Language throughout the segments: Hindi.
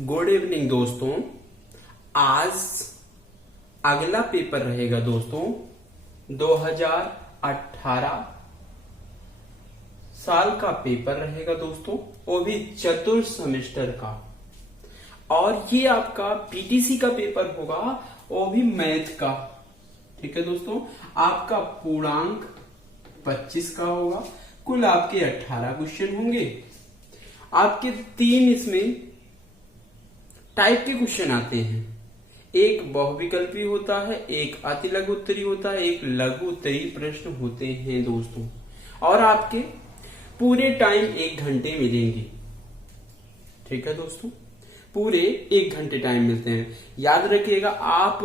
गुड इवनिंग दोस्तों। आज अगला पेपर रहेगा दोस्तों 2018 साल का पेपर रहेगा दोस्तों, वो भी चतुर्थ सेमेस्टर का। और ये आपका पीटीसी का पेपर होगा, वो भी मैथ का। ठीक है दोस्तों, आपका पूर्णांक 25 का होगा। कुल आपके 18 क्वेश्चन होंगे। आपके 3 इसमें टाइप के क्वेश्चन आते हैं। एक बहुविकल्पी होता है, एक अति लघु उत्तरी होता है, एक लघु उत्तरी प्रश्न होते हैं दोस्तों। और आपके पूरे टाइम 1 घंटे मिलेंगे। ठीक है दोस्तों, पूरे 1 घंटे टाइम मिलते हैं। याद रखिएगा, आप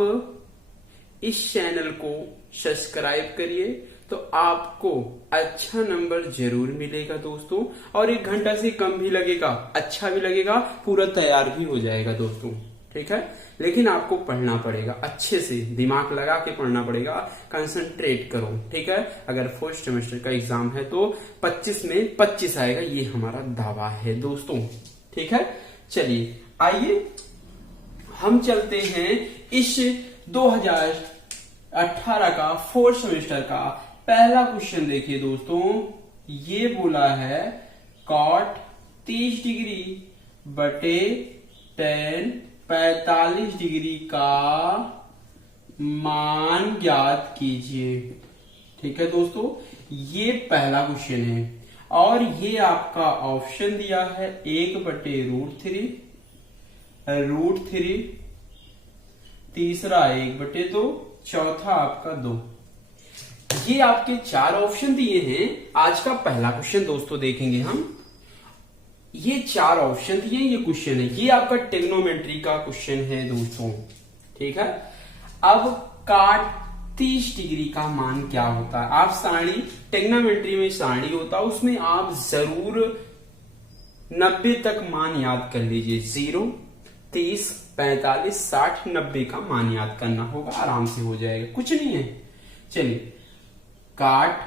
इस चैनल को सब्सक्राइब करिए तो आपको अच्छा नंबर जरूर मिलेगा दोस्तों। और 1 घंटा से कम भी लगेगा, अच्छा भी लगेगा, पूरा तैयार भी हो जाएगा दोस्तों। ठीक है, लेकिन आपको पढ़ना पड़ेगा, अच्छे से दिमाग लगा के पढ़ना पड़ेगा, कंसंट्रेट करो। ठीक है, अगर 4th सेमेस्टर का एग्जाम है तो 25 में 25 आएगा, ये हमारा दावा है दोस्तों। ठीक है, चलिए आइए हम चलते हैं इस 2018 का 4th सेमेस्टर का पहला क्वेश्चन। देखिए दोस्तों, ये बोला है cot 30 डिग्री बटे tan 45 डिग्री का मान ज्ञात कीजिए। ठीक है दोस्तों, ये पहला क्वेश्चन है। और ये आपका ऑप्शन दिया है 1/√3, √3, तीसरा 1/2, चौथा आपका 2। ये आपके 4 ऑप्शन दिए हैं। आज का पहला क्वेश्चन दोस्तों देखेंगे हम। ये 4 ऑप्शन दिए, ये क्वेश्चन है, ये आपका ट्रिग्नोमेट्री का क्वेश्चन है दोस्तों। ठीक है, अब काट 30 डिग्री का मान क्या होता है। आप सारणी, ट्रिग्नोमेट्री में सारणी होता है, उसमें आप जरूर 90 तक मान याद कर लीजिए। 0, 30, 45, 60, 90 का मान याद करना होगा, आराम से हो जाएगा, कुछ नहीं है। चलिए, काट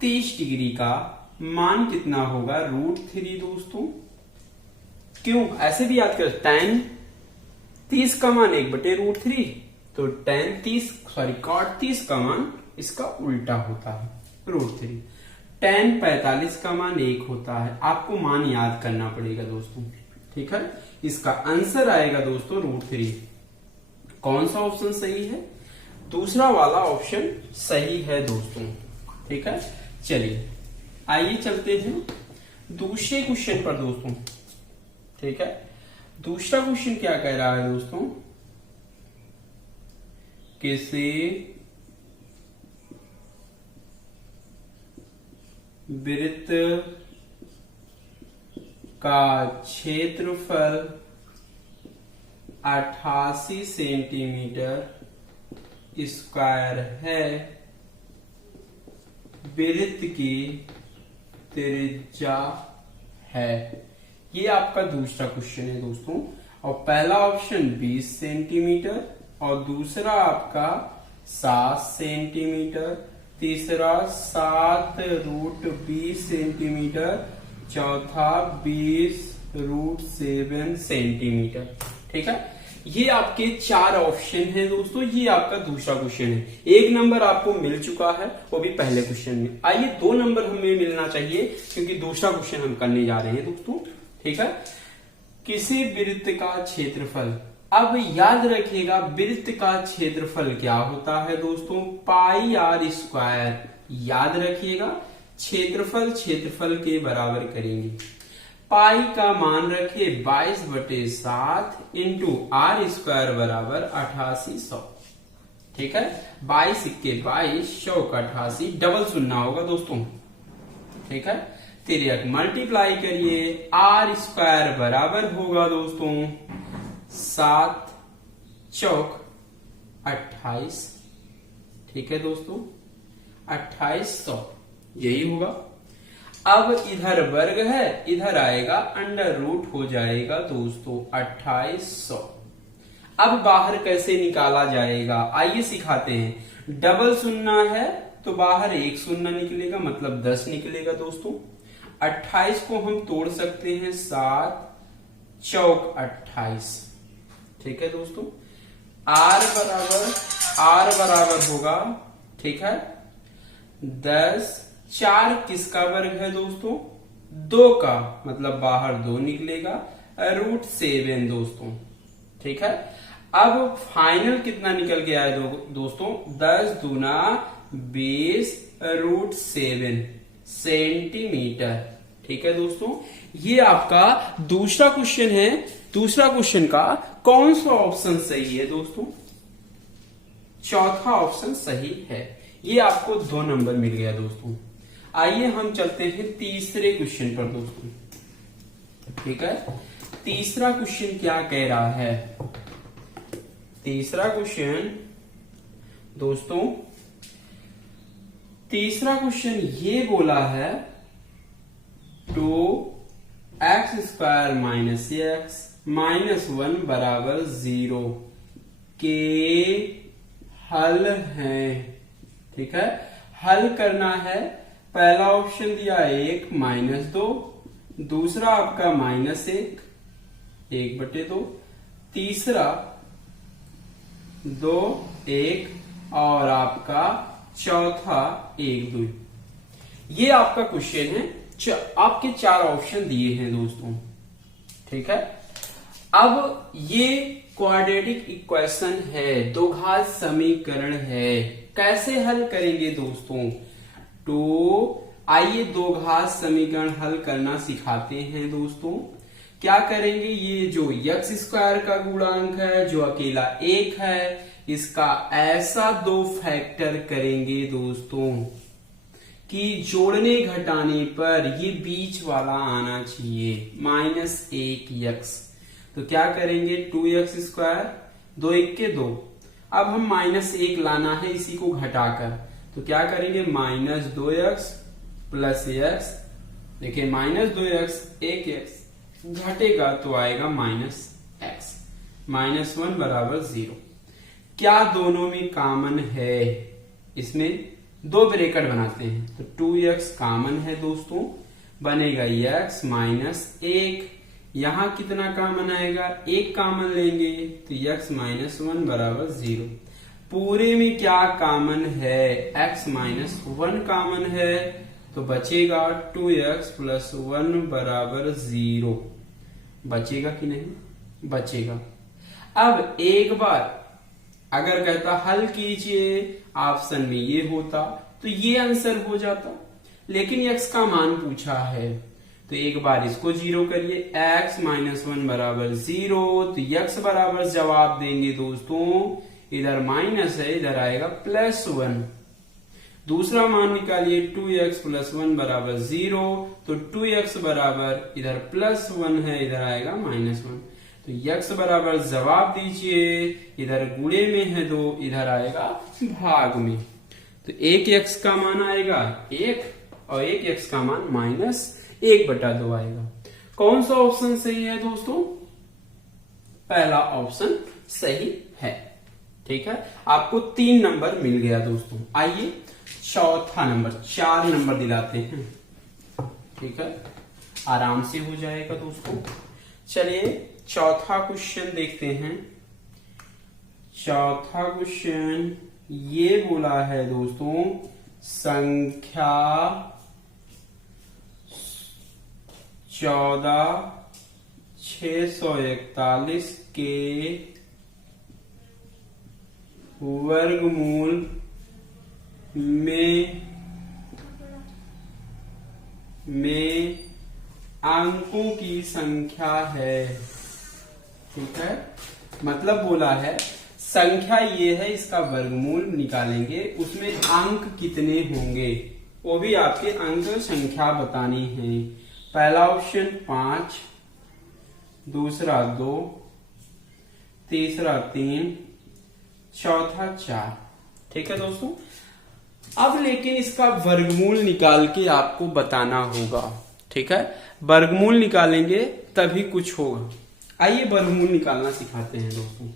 30 डिग्री का मान कितना होगा, √3 दोस्तों। क्यों ऐसे भी याद कर, tan 30 का मान 1/√3, तो काट 30 का मान इसका उल्टा होता है, √3। tan 45 का मान 1 होता है। आपको मान याद करना पड़ेगा दोस्तों। ठीक है, इसका आंसर आएगा दोस्तों √3। कौन सा ऑप्शन सही है? दूसरा वाला ऑप्शन सही है दोस्तों। ठीक है, चलिए आइए चलते हैं दूसरे क्वेश्चन पर दोस्तों। ठीक है, दूसरा क्वेश्चन क्या कह रहा है दोस्तों, किसी वृत्त का क्षेत्रफल 88 सेंटीमीटर स्क्वायर है, वृत्त की त्रिज्या है। ये आपका दूसरा क्वेश्चन है दोस्तों। और पहला ऑप्शन 20 सेंटीमीटर, और दूसरा आपका 7 सेंटीमीटर, तीसरा 7√20 सेंटीमीटर, चौथा 20√7 सेंटीमीटर। ठीक है, ये आपके 4 ऑप्शन हैं दोस्तों। ये आपका दूसरा क्वेश्चन है। 1 नंबर आपको मिल चुका है, वो भी पहले क्वेश्चन में। आइए 2 नंबर हमें मिलना चाहिए, क्योंकि दूसरा क्वेश्चन हम करने जा रहे हैं दोस्तों। ठीक है, किसी वृत्त का क्षेत्रफल। अब याद रखिएगा, वृत्त का क्षेत्रफल क्या होता है दोस्तों, πr²। याद रखिएगा, क्षेत्रफल के बराबर करेंगे। पाई का मान रखिए 22/7 इंटू r² बराबर 8800। ठीक है, 22 × 22, 100 का 88, डबल सुनना होगा दोस्तों। ठीक है, 3 मल्टीप्लाई करिए, r² बराबर होगा दोस्तों 7 चौक 28। ठीक है दोस्तों, 2800 यही होगा। अब इधर वर्ग है, इधर आएगा √ हो जाएगा दोस्तों 2800। अब बाहर कैसे निकाला जाएगा, आइए सिखाते हैं। डबल सुनना है तो बाहर 1 शून्य निकलेगा, मतलब 10 निकलेगा दोस्तों। 28 को हम तोड़ सकते हैं 7 चौक 28। ठीक है दोस्तों, आर बराबर होगा, ठीक है, 10। 4 किसका वर्ग है दोस्तों? 2 का, मतलब बाहर 2 निकलेगा, √7 दोस्तों। ठीक है, अब फाइनल कितना निकल के आया दोस्तों? 10 दूना 20 √7 सेंटीमीटर। ठीक है दोस्तों, ये आपका दूसरा क्वेश्चन है। दूसरा क्वेश्चन का कौन सा ऑप्शन सही है दोस्तों? चौथा ऑप्शन सही है। ये आपको 2 नंबर मिल गया दोस्तों। आइए हम चलते हैं तीसरे क्वेश्चन पर दोस्तों। ठीक है, तीसरा क्वेश्चन क्या कह रहा है? तीसरा क्वेश्चन दोस्तों, तीसरा क्वेश्चन ये बोला है 2x² - -1 बराबर 0 के हल है। ठीक है, हल करना है। पहला ऑप्शन दिया 1 -2, दूसरा आपका -1 1/2, तीसरा 2 1 और आपका चौथा 1 2। ये आपका क्वेश्चन है। आपके 4 ऑप्शन दिए हैं दोस्तों। ठीक है, अब ये क्वाड्रेटिक इक्वेशन है, द्विघात समीकरण है। कैसे हल करेंगे दोस्तों? तो आइए द्विघात समीकरण हल करना सिखाते हैं दोस्तों। क्या करेंगे? ये जो x² का गुणांक है, जो अकेला 1 है, इसका ऐसा 2 फैक्टर करेंगे दोस्तों कि जोड़ने घटाने पर ये बीच वाला आना चाहिए, -1x। तो क्या करेंगे? 2x², 2 1 के 2। अब हम -1 लाना है इसी को घटाकर, तो क्या करेंगे? -2x + x। देखिए, -2x 1x घटेगा तो आएगा -x, -1 बराबर 0। क्या दोनों में कॉमन है? इसमें 2 ब्रैकेट बनाते हैं, तो 2x कॉमन है दोस्तों, बनेगा x -1। यहां कितना कॉमन आएगा? 1 कॉमन लेंगे तो x -1 बराबर 0। पूरे में क्या कॉमन है? x -1 कॉमन है, तो बचेगा 2x + 1 बराबर 0। बचेगा कि नहीं? बचेगा। अब एक बार अगर कहता हल कीजिए, ऑप्शन में ये होता तो ये आंसर हो जाता, लेकिन x का मान पूछा है, तो एक बार इसको 0 करिए, x -1 बराबर 0। तो x बराबर जवाब देंगे दोस्तों, इधर माइनस है, इधर आएगा +1। दूसरा मान निकालिए, 2x + 1 बराबर 0। तो 2x बराबर इधर +1 है, इधर आएगा -1। तो x बराबर जवाब दीजिए, इधर गुणे में है 2, इधर आएगा भाग में। तो 1x का मान आएगा 1 और 1x का मान -1/2 आएगा। कौन सा ऑप्शन सही है दोस्तों? पहला ऑप्शन सही है। ठीक है, आपको 3 नंबर मिल गया दोस्तों। आइए चौथा नंबर, 4 नंबर दिलाते हैं। ठीक है, आराम से हो जाएगा दोस्तों। चलिए चौथा क्वेश्चन देखते हैं। चौथा क्वेश्चन ये बोला है दोस्तों, संख्या 14,641 के वर्गमूल में अंकों की संख्या है। ठीक है, मतलब बोला है संख्या ये है, इसका वर्गमूल निकालेंगे, उसमें अंक कितने होंगे वो भी आपके अंक संख्या बतानी है। पहला ऑप्शन 5, दूसरा 2, तीसरा 3, चौथा 4। ठीक है दोस्तों, अब लेकिन इसका वर्गमूल निकाल के आपको बताना होगा। ठीक है, वर्गमूल निकालेंगे तभी कुछ होगा। आइए वर्गमूल निकालना सिखाते हैं दोस्तों।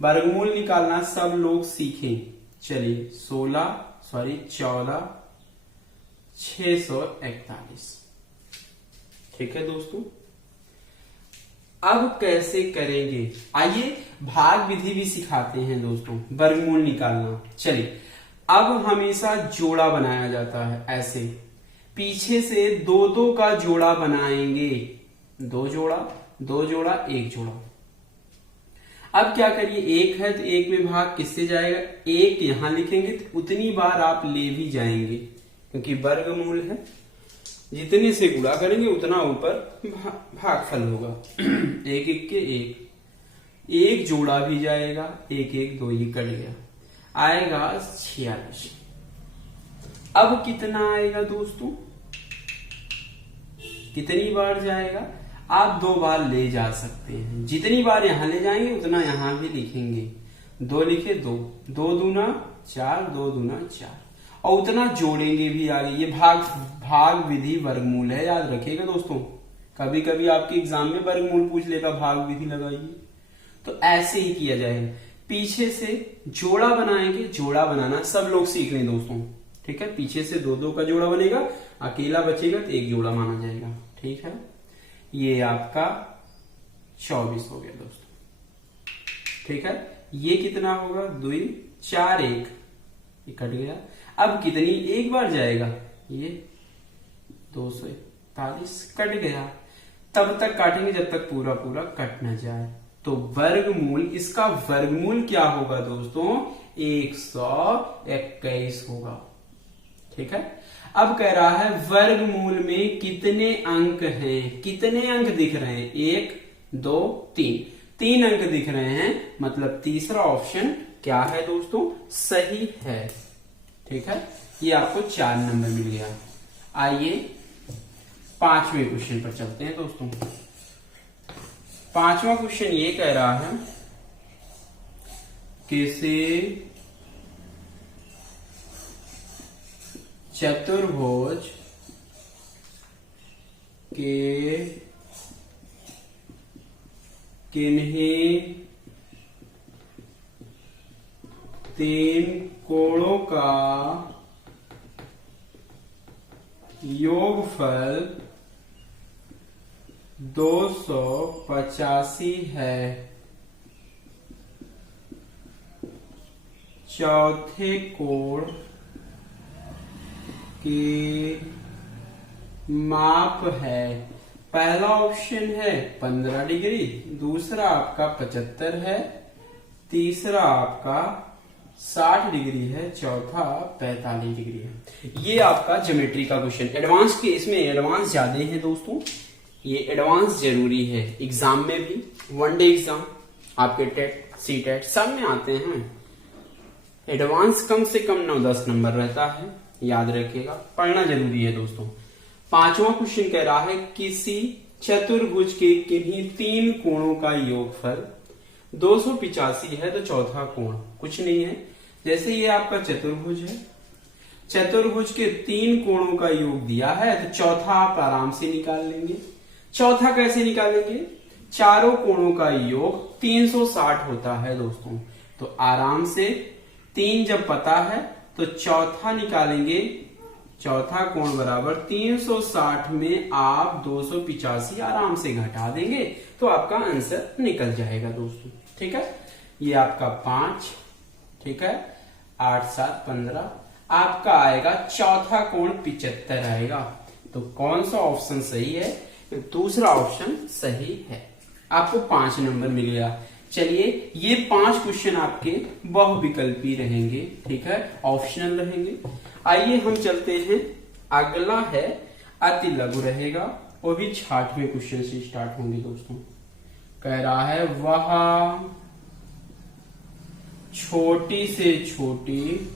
वर्गमूल निकालना सब लोग सीखें। चलिए 14,641। ठीक है दोस्तों, अब कैसे करेंगे, आइए भाग विधि भी सिखाते हैं दोस्तों, वर्गमूल निकालना। चलिए, अब हमेशा जोड़ा बनाया जाता है ऐसे, पीछे से दो दो का जोड़ा बनाएंगे, दो जोड़ा, दो जोड़ा, एक जोड़ा। अब क्या करिए, एक है तो एक में भाग किससे जाएगा, एक यहां लिखेंगे तो उतनी बार आप ले भी जाएंगे, क्योंकि वर्गमूल है, जितने से गुणा करेंगे उतना ऊपर भागफल होगा। एक एक के एक जोड़ा भी जाएगा, एक एक दो ही कट गया, आएगा 46। अब कितना आएगा दोस्तों, कितनी बार जाएगा, आप दो बार ले जा सकते हैं, जितनी बार यहां ले जाएंगे उतना यहां भी लिखेंगे, दो लिखे दो, दो दूना चार, दो दूना चार, और उतना जोड़ेंगे भी आगे। ये भाग विधि वर्गमूल है, याद रखिएगा दोस्तों, कभी कभी आपके एग्जाम में वर्गमूल पूछ लेगा, भाग विधि लगाइए, तो ऐसे ही किया जाएगा। पीछे से जोड़ा बनाएंगे, जोड़ा बनाना सब लोग सीख लें दोस्तों, ठीक है। पीछे से दो दो का जोड़ा बनेगा, अकेला बचेगा तो एक जोड़ा माना जाएगा, ठीक है। ये आपका 24 हो गया दोस्तों, ठीक है। ये कितना होगा, 2 4 1, ये कट गया। अब कितनी एक बार जाएगा, ये 241 कट गया। तब तक काटेंगे जब तक पूरा पूरा कट न जाए। तो वर्गमूल, इसका वर्गमूल क्या होगा दोस्तों, 121 होगा, ठीक है। अब कह रहा है वर्गमूल में कितने अंक हैं, कितने अंक दिख रहे हैं, 1 2 3, 3 अंक दिख रहे हैं, मतलब तीसरा ऑप्शन क्या है दोस्तों, सही है, ठीक है। ये आपको 4 नंबर मिल गया। आइए 5वें क्वेश्चन पर चलते हैं दोस्तों। 5वां क्वेश्चन ये कह रहा है, किसी चतुर्भुज के किन्हीं 3 कोणों का योगफल 285 है। चौथे कोण की माप है, पहला ऑप्शन है 15 डिग्री, दूसरा आपका 75 है, तीसरा आपका 60 डिग्री है, चौथा 45 डिग्री है। ये आपका ज्योमेट्री का क्वेश्चन, एडवांस के, इसमें एडवांस ज्यादा है दोस्तों, ये एडवांस जरूरी है, एग्जाम में भी, वनडे एग्जाम आपके टेट सी टेट सब में आते हैं। एडवांस कम से कम 9-10 नंबर रहता है, याद रखिएगा, पढ़ना जरूरी है दोस्तों। 5वां क्वेश्चन कह रहा है, किसी चतुर्भुज के किन्हीं 3 कोणों का योगफल 285 है, तो चौथा कोण कुछ नहीं है, जैसे ये आपका चतुर्भुज है, चतुर्भुज के 3 कोणों का योग दिया है, तो चौथा आप आराम से निकाल लेंगे। चौथा कैसे निकालेंगे, चारों कोणों का योग 360 होता है दोस्तों, तो आराम से 3 जब पता है तो चौथा निकालेंगे, चौथा कोण बराबर 360 में आप 285 आराम से घटा देंगे, तो आपका आंसर निकल जाएगा दोस्तों, ठीक है। ये आपका 5, ठीक है, 8 7 15, आपका आएगा चौथा कोण 75 आएगा। तो कौन सा ऑप्शन सही है, दूसरा ऑप्शन सही है, आपको 5 नंबर मिल गया। चलिए, ये 5 क्वेश्चन आपके बहुविकल्पी रहेंगे, ठीक है, ऑप्शनल रहेंगे। आइए हम चलते हैं, अगला है अति लघु रहेगा, वो भी 6वें क्वेश्चन से स्टार्ट होंगे दोस्तों। कह रहा है, वह छोटी से छोटी,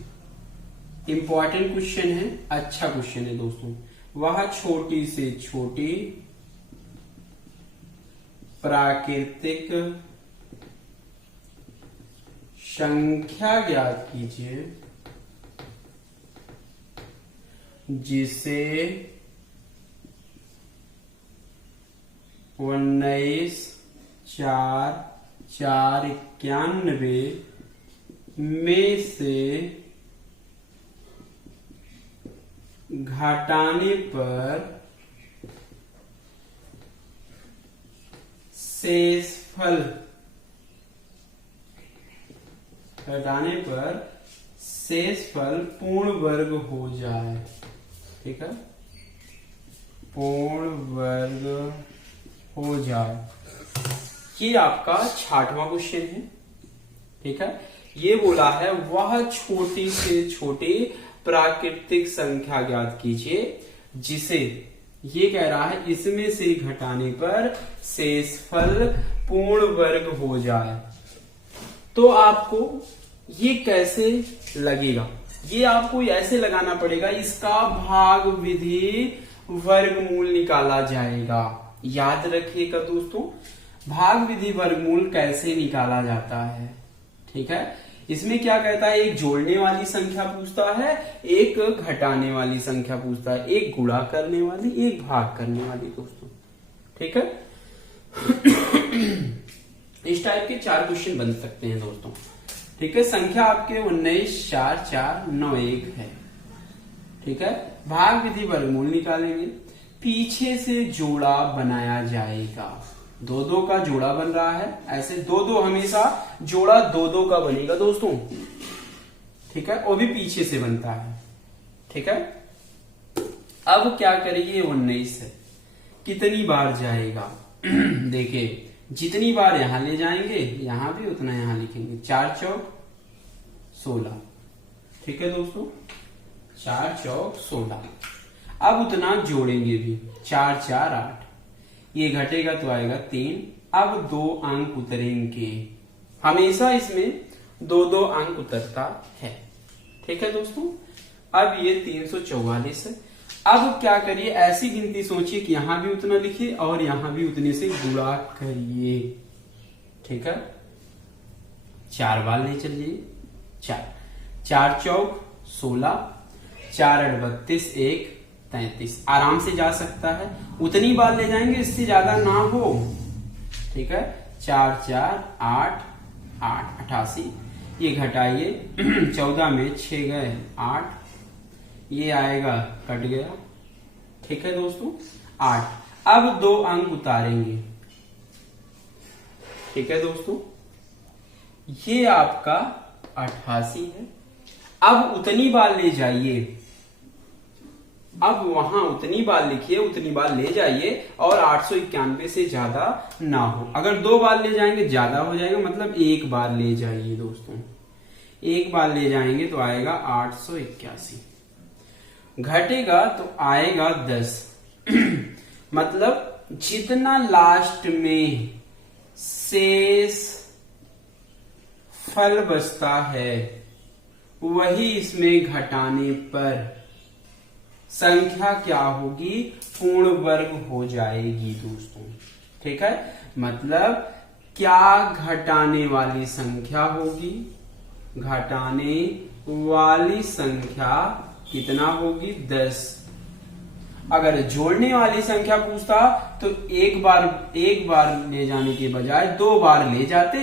इंपॉर्टेंट क्वेश्चन है, अच्छा क्वेश्चन है दोस्तों। वह छोटी से छोटी प्राकृतिक संख्या ज्ञात कीजिए जिसे 19,491 में से घटाने पर शेषफल घटाने पर शेषफल पूर्ण वर्ग हो जाए। ठीक है, पूर्ण वर्ग हो जाए, ये आपका 66वां क्वेश्चन है। ठीक है, ये बोला है वह छोटी से छोटी प्राकृतिक संख्या ज्ञात कीजिए जिसे, ये कह रहा है इसमें से घटाने पर शेषफल पूर्ण वर्ग हो जाए। तो आपको ये कैसे लगेगा, ये आपको ऐसे लगाना पड़ेगा, इसका भाग विधि वर्गमूल निकाला जाएगा। याद रखिएगा दोस्तों, भाग विधि वर्गमूल कैसे निकाला जाता है। ठीक है, इसमें क्या कहता है, एक जोड़ने वाली संख्या पूछता है, एक घटाने वाली संख्या पूछता है, एक गुणा करने वाली, एक भाग करने वाली दोस्तों। ठीक है, इस टाइप के 4 क्वेश्चन बन सकते हैं दोस्तों। ठीक है, संख्या आपके 19 4 4 9 1 है। ठीक है, भाग विधि वर्गमूल निकालेंगे, पीछे से जोड़ा बनाया जाएगा। 2-2 का जोड़ा बन रहा है, ऐसे 2-2 हमेशा जोड़ा 2-2 का बनेगा दोस्तों। ठीक है, वो भी पीछे से बनता है। ठीक है, अब क्या करेंगे, 19 है, कितनी बार जाएगा देखिए, जितनी बार यहां ले जाएंगे यहां भी उतना यहां लिखेंगे, 4 चौक 16। ठीक है दोस्तों, 4 चौक 16। अब उतना जोड़ेंगे भी, 4 4 8, ये घटेगा तो आएगा 3। अब 2 अंक उतरेंगे, हमेशा इसमें 2-2 अंक उतरता है। ठीक है दोस्तों, अब ये 344 है। अब क्या करिए, ऐसी गिनती सोचिए कि यहां भी उतना लिखिए और यहां भी उतने से गुणा करिए। ठीक है, 4 बार ले चलिए, 4 चौक 16, 4 8 32, 1 33, आराम से जा सकता है। उतनी बार ले जाएंगे, इससे ज्यादा ना हो। ठीक है, 4 4 8 8 88, ये घटाइए 14 में 6 गए 8, ये आएगा कट गया। ठीक है दोस्तों, 8। अब 2 अंक उतारेंगे। ठीक है दोस्तों, ये आपका 88 है। अब उतनी बार ले जाइए, अब वहां उतनी बार लिखिए, उतनी बार ले जाइए और 891 से ज्यादा ना हो। अगर 2 बार ले जाएंगे ज्यादा हो जाएगा, मतलब 1 बार ले जाइए दोस्तों। 1 बार ले जाएंगे तो आएगा 881, घटेगा तो आएगा 10। मतलब जितना लास्ट में शेष फल बचता है वही इसमें घटाने पर संख्या क्या होगी, पूर्ण वर्ग हो जाएगी दोस्तों। ठीक है, मतलब क्या घटाने वाली संख्या होगी, घटाने वाली संख्या कितना होगी, 10। अगर जोड़ने वाली संख्या पूछता तो एक बार ले जाने के बजाय 2 बार ले जाते,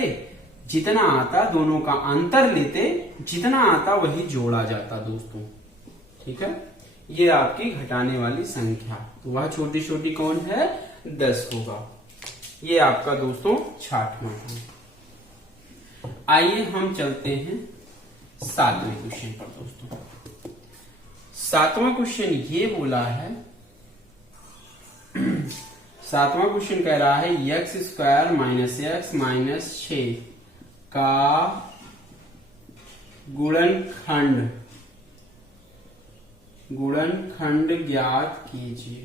जितना आता दोनों का अंतर लेते, जितना आता वही जोड़ा जाता दोस्तों। ठीक है, ये आपकी घटाने वाली संख्या, तो वह छोटी छोटी कौन है, 10 होगा। ये आपका दोस्तों 66वां है। आइए हम चलते हैं 7वें क्वेश्चन पर दोस्तों। 7वां क्वेश्चन ये बोला है, 7वां क्वेश्चन कह रहा है x² - x - 6 का गुणनखंड ज्ञात कीजिए।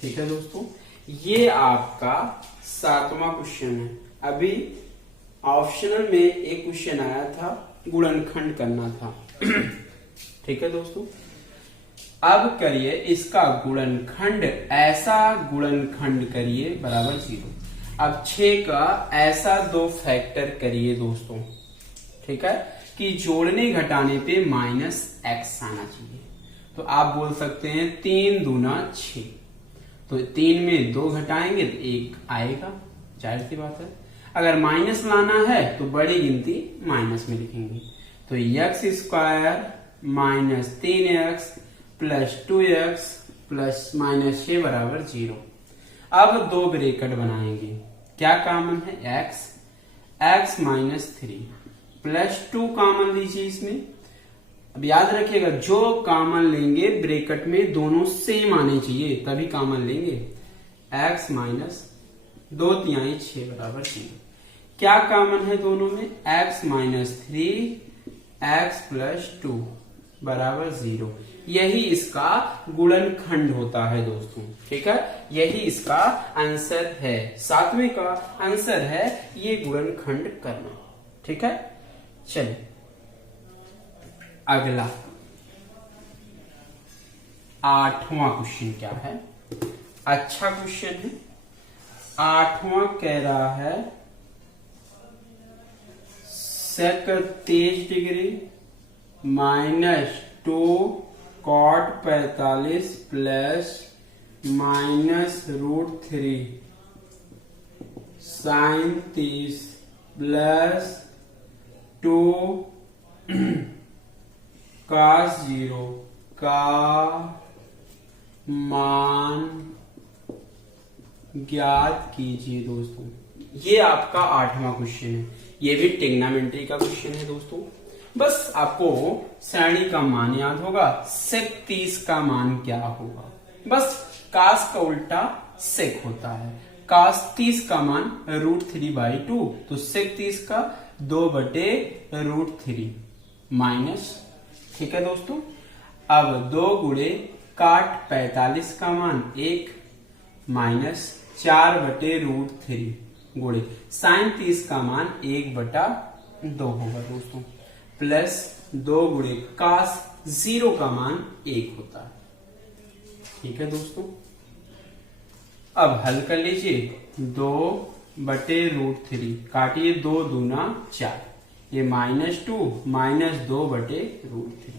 ठीक है दोस्तों, ये आपका 7वां क्वेश्चन है। अभी ऑप्शनल में एक क्वेश्चन आया था, गुणनखंड करना था। ठीक है दोस्तों, अब करिए इसका गुणनखंड, ऐसा गुणनखंड करिए बराबर 0। अब 6 का ऐसा 2 फैक्टर करिए दोस्तों। ठीक है, कि जोड़ने घटाने पे -x आना चाहिए। तो आप बोल सकते हैं 3 दूना 6, तो 3 में 2 घटाएंगे तो 1 आएगा, जाहिर सी बात है। अगर माइनस लाना है तो बड़ी गिनती माइनस में लिखेंगे, तो x² - 3x + 2x + -6 बराबर 0। अब दो ब्रैकेट बनाएंगे, क्या कॉमन है, x -3 +2 कॉमन लीजिए इसमें। अब याद रखिएगा जो कॉमन लेंगे ब्रैकेट में दोनों सेम आने चाहिए तभी कॉमन लेंगे। x - 2 तिहाई 6 = 0। क्या कॉमन है दोनों में, x -3 x + 2 = 0। यही इसका गुणनखंड होता है दोस्तों, ठीक है, यही इसका आंसर है। 7वें का आंसर है ये गुणनखंड करना, ठीक है। चलिए अगला 8वां क्वेश्चन क्या है, अच्छा क्वेश्चन है। 8वां कह रहा है sec 23 degree -2 cot 45 plus -√3 sin 30 plus 2 cos 0 का मान ज्ञात कीजिए। दोस्तों ये आपका 8वां क्वेश्चन है, ये भी ट्रिग्नोमेट्री का क्वेश्चन है दोस्तों। बस आपको श्रेणी का मान याद होगा, sec 30 का मान क्या होगा, बस cos का उल्टा sec होता है। cos 30 का मान √3/2, तो sec 30 का 2/√3 माइनस, ठीक है दोस्तों। अब 2 गुणे cot 45 का मान 1 माइनस 4/√3 गुणे sin 30 का मान 1/2 होगा दोस्तों, प्लस 2 गुणे cos 0 का मान 1 होता है, ठीक है दोस्तों। अब हल कर लीजिए, 2/√3 काटिए, 2 दूना 4, ये -2 -2/√3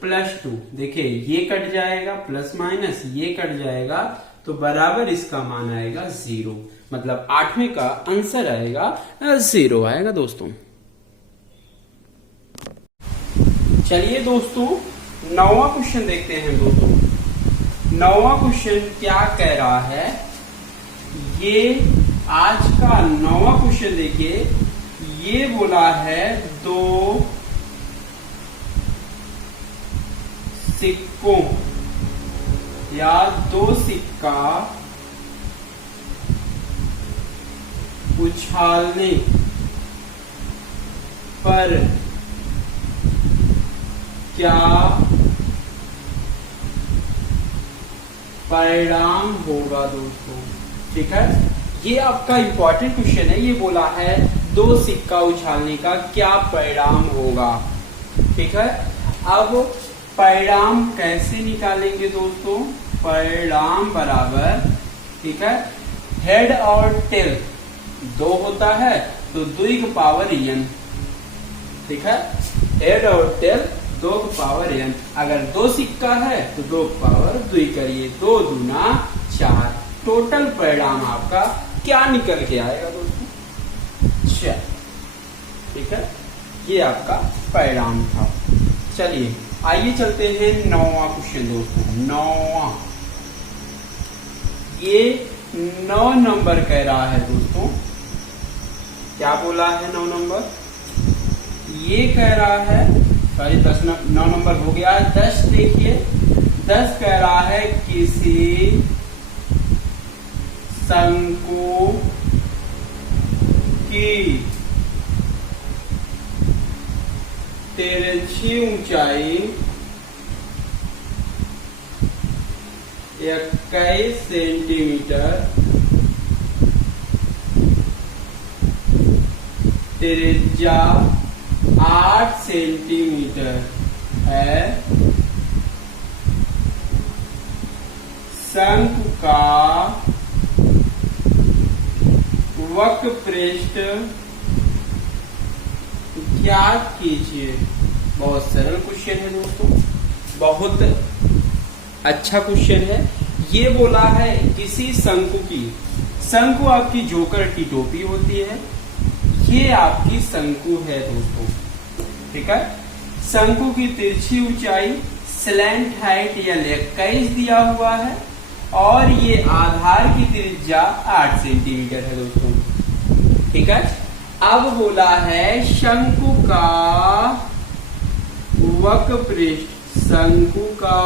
प्लस 2, देखिए ये कट जाएगा, प्लस माइनस ये कट जाएगा, तो बराबर इसका मान आएगा 0, मतलब 8वें का आंसर आएगा 0 आएगा दोस्तों। चलिए दोस्तों 9वां क्वेश्चन देखते हैं दोस्तों। 9वां क्वेश्चन क्या कह रहा है, ये आज का 9वां क्वेश्चन देखिए, ये बोला है 2 सिक्कों या 2 सिक्का उछालने पर क्या परिणाम होगा दोस्तों, ठीक है। ये आपका इंपॉर्टेंट क्वेश्चन है, ये बोला है 2 सिक्का उछालने का क्या परिणाम होगा, ठीक है। अब परिणाम कैसे निकालेंगे दोस्तों, परिणाम बराबर, ठीक है, हेड और टेल 2 होता है तो 2 की पावर n, ठीक है, हेड और टेल 2 की पावर n। अगर 2 सिक्का है तो 2 की पावर 2 करिए, 2 दूना 4, टोटल परिणाम आपका क्या निकल के आएगा दोस्तों, 4, ठीक है। ये आपका परिणाम था। चलिए आइए चलते हैं 9वां क्वेश्चन दोस्तों। 9वां, ये 9 नंबर कह रहा है दोस्तों, क्या बोला है 9 नंबर, ये कह रहा है, सॉरी 9 नंबर हो गया। 10 देखिए, 10 कह रहा है किसी शंकु की तिरछी ऊंचाई 21 सेंटीमीटर, त्रिज्या 8 सेंटीमीटर है। शंकु का वक्र पृष्ठ ज्ञात कीजिए। बहुत सरल क्वेश्चन है दोस्तों, बहुत अच्छा क्वेश्चन है। ये बोला है किसी शंकु की, शंकु आपकी जोकर की टोपी होती है, ये आपकी शंकु है दोस्तों, ठीक है। शंकु की तिरछी ऊंचाई स्लैंट हाइट या 21 दिया हुआ है और ये आधार की त्रिज्या 8 सेंटीमीटर है दोस्तों। ठीक है, अब बोला है शंकु का वक्र पृष्ठ, शंकु का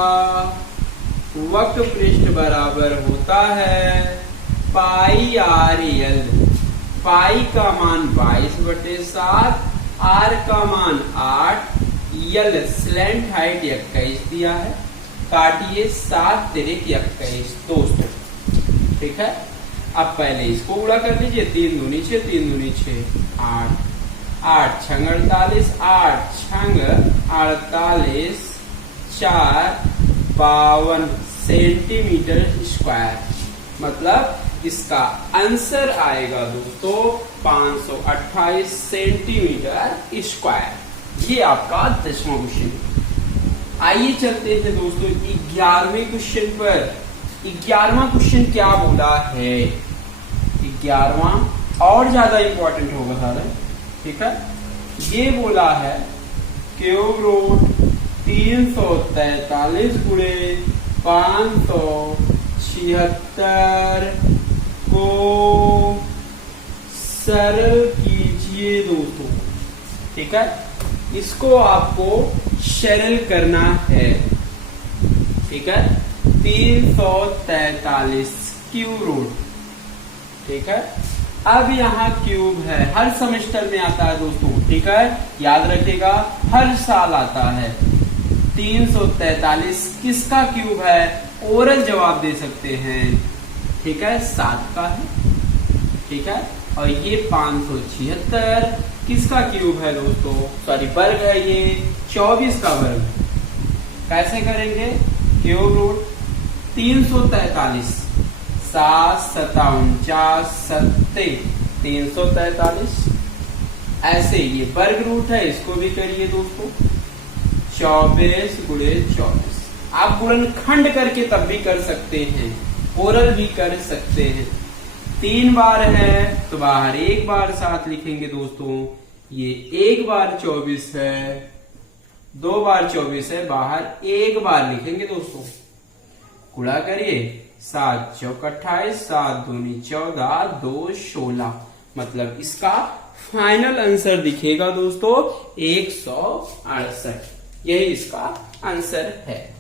वक्र पृष्ठ बराबर होता है पाई आर एल। पाई का मान 22/7, आर का मान 8, यल स्लैंट हाइट 21 दिया है, काटिए 7 तिरिक 21 दोस्तों। ठीक है, अब पहले इसको गुणा कर लीजिए, 3 दूनी 6, 3 दूनी 6, 8, 8 छंग 48, 8 छंग 48, 4 52 सेंटीमीटर स्क्वायर। मतलब इसका आंसर आएगा दोस्तों 528 सेंटीमीटर स्क्वायर। ये आपका 10वां क्वेश्चन है। आइए चलते हैं दोस्तों 11वें क्वेश्चन पर। 11वां क्वेश्चन क्या बोला है? 11वां और ज्यादा इंपॉर्टेंट होगा सारा। ठीक है, ये बोला है क्यूब रूट 343 गुणे 576 को सरल कीजिए दोस्तों। ठीक है, इसको आपको सरल करना है। ठीक है, 343 क्यूब रूट। ठीक है, अब यहाँ क्यूब है, हर सेमेस्टर में आता है दोस्तों। ठीक है, याद रखिएगा हर साल आता है। 343 किसका क्यूब है? ओरल जवाब दे सकते हैं। ठीक है, 7 का है। ठीक है, और ये 576 किसका क्यूब है दोस्तों? सॉरी वर्ग है, ये 24 का वर्ग। कैसे करेंगे? क्यूब रूट 343 7 57 7 343, ऐसे ये वर्ग रूट है, इसको भी करिए दोस्तों 24 गुणे 24। आप गुणनखंड करके तब भी कर सकते हैं, ओरल भी कर सकते हैं। 3 बार है तो बाहर 1 बार 7 लिखेंगे दोस्तों। ये 1 बार 24 है, 2 बार 24 है, बाहर 1 बार लिखेंगे दोस्तों। गुणा करिए 7 चौक 28, 7 दूनी 14, 2 16। मतलब इसका फाइनल आंसर दिखेगा दोस्तों 168। यही इसका आंसर है।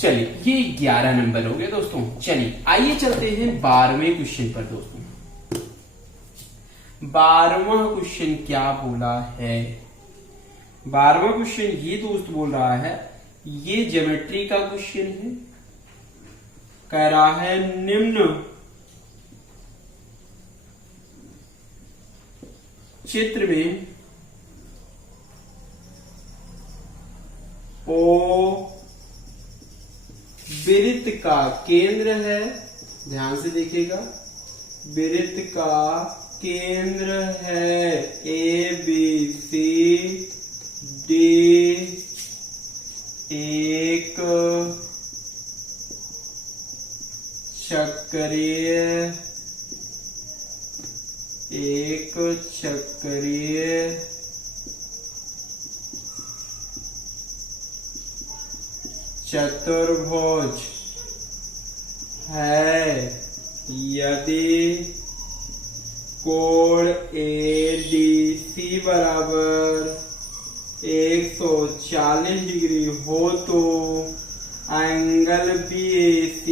चलिए, ये 11 नंबर हो गए दोस्तों। चलिए आइए चलते हैं 12वें क्वेश्चन पर दोस्तों। 12वां क्वेश्चन क्या बोला है? 12वां क्वेश्चन ये दोस्त बोल रहा है, ये ज्योमेट्री का क्वेश्चन है। कह रहा है निम्न चित्र में ओ वृत्त का केंद्र है। ध्यान से देखिएगा, वृत्त का केंद्र है ABC D, एक चक्रीय चतुर्भुज है यदि कोण ADC बराबर 140 डिग्री हो तो एंगल BAC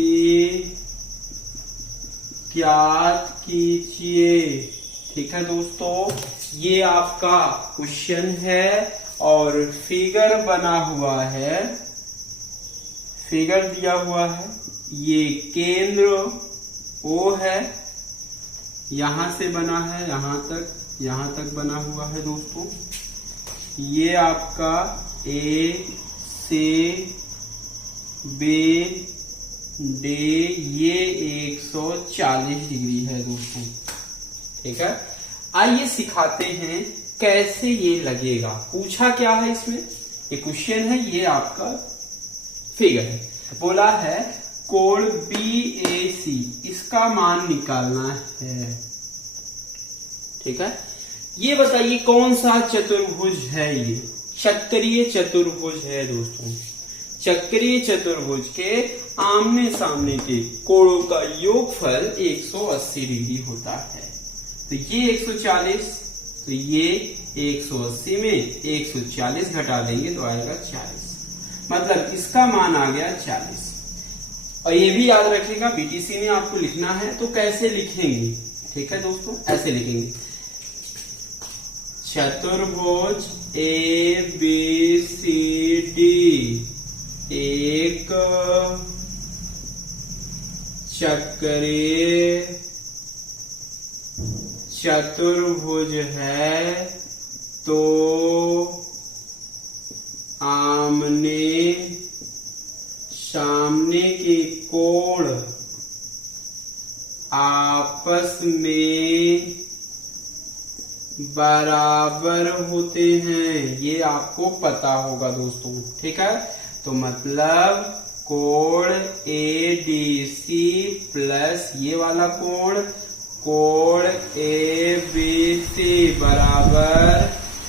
ज्ञात कीजिए। ठीक है दोस्तों, ये आपका क्वेश्चन है और फिगर बना हुआ है, फिगर दिया हुआ है। ये केंद्र O है, यहां से बना है यहां तक बना हुआ है दोस्तों। ये आपका A से B D, ये 140 डिग्री है दोस्तों। ठीक है, आइए सिखाते हैं कैसे ये लगेगा। पूछा क्या है इसमें? ये क्वेश्चन है, ये आपका फिगर है। बोला है कोण BAC, इसका मान निकालना है। ठीक है, ये बताइए कौन सा चतुर्भुज है? ये चक्रीय चतुर्भुज है दोस्तों। चक्रीय चतुर्भुज के आमने सामने के कोणों का योगफल 180 डिग्री होता है। तो ये 140, तो ये 180 में 140 घटा देंगे तो आएगा 40, मतलब इसका मान आ गया 40। और ये भी याद रखिएगा बीटीसी में आपको लिखना है तो कैसे लिखेंगे, ठीक है दोस्तों, ऐसे लिखेंगे चतुर्भुज ABCD एक चक्रीय चतुर्भुज है तो आमने सामने के कोण आपस में बराबर होते हैं, ये आपको पता होगा दोस्तों, ठीक है। तो मतलब कोण ADC प्लस ये वाला कोण ABC बराबर